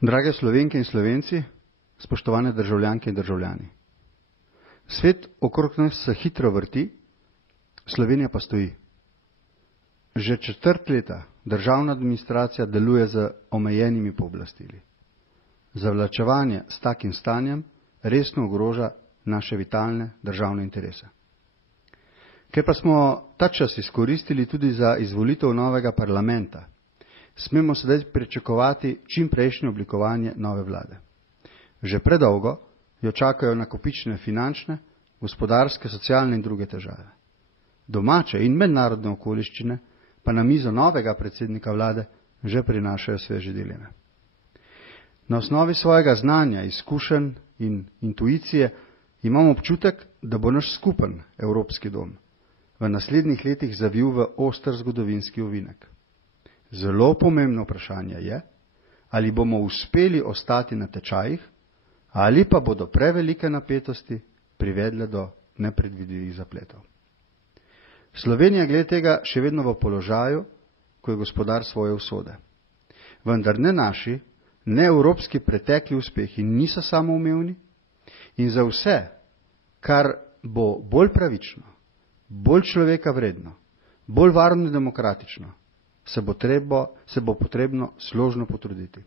Drage Slovenke in Slovenci, spoštovane državljanke in državljani. Svet okrog nas se hitro vrti, Slovenija pa stoji. Že četrt leta državna administracija deluje z omejenimi pooblastili. Zavlačevanje s takim stanjem resno ogroža naše vitalne državne interese. Ker pa smo ta čas izkoristili tudi za izvolitev novega parlamenta, smemo sedaj pričakovati čim prejšnje oblikovanje nove vlade. Že predolgo jo čakajo nakopične finančne, gospodarske, socialne in druge težave. Domače in mednarodne okoliščine pa na mizo novega predsednika vlade že prinašajo sveže dileme. Na osnovi svojega znanja, izkušenj in intuicije imam občutek, da bo naš skupen evropski dom v naslednjih letih zavil v oster zgodovinski ovinek. Zelo pomembno vprašanje je, ali bomo uspeli ostati na tečajih, ali pa bodo prevelike napetosti privedle do nepredvidljivih zapletov. Slovenija glede tega še vedno v položaju, ko je gospodar svoje usode. Vendar ne naši, ne evropski pretekli uspehi niso samoumevni in za vse, kar bo bolj pravično, bolj človeka vredno, bolj varno in demokratično, se bo potrebno složno potruditi.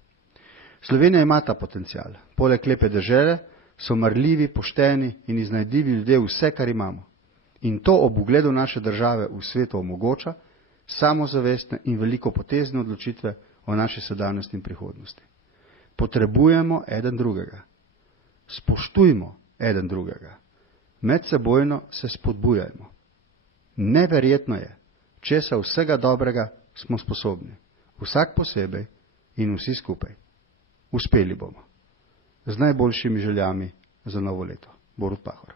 Slovenija ima ta potencial. Poleg lepe dežele so marljivi, pošteni in iznajdljivi ljudje vse, kar imamo. In to ob ugledu naše države v svetu omogoča samozavestne in velikopotezne odločitve o naši sedanjosti in prihodnosti. Potrebujemo eden drugega. Spoštujmo eden drugega. Medsebojno se spodbujajmo. Neverjetno je, česa vsega dobrega smo sposobni. Vsak posebej in vsi skupaj. Uspeli bomo. Z najboljšimi željami za novo leto. Borut Pahor.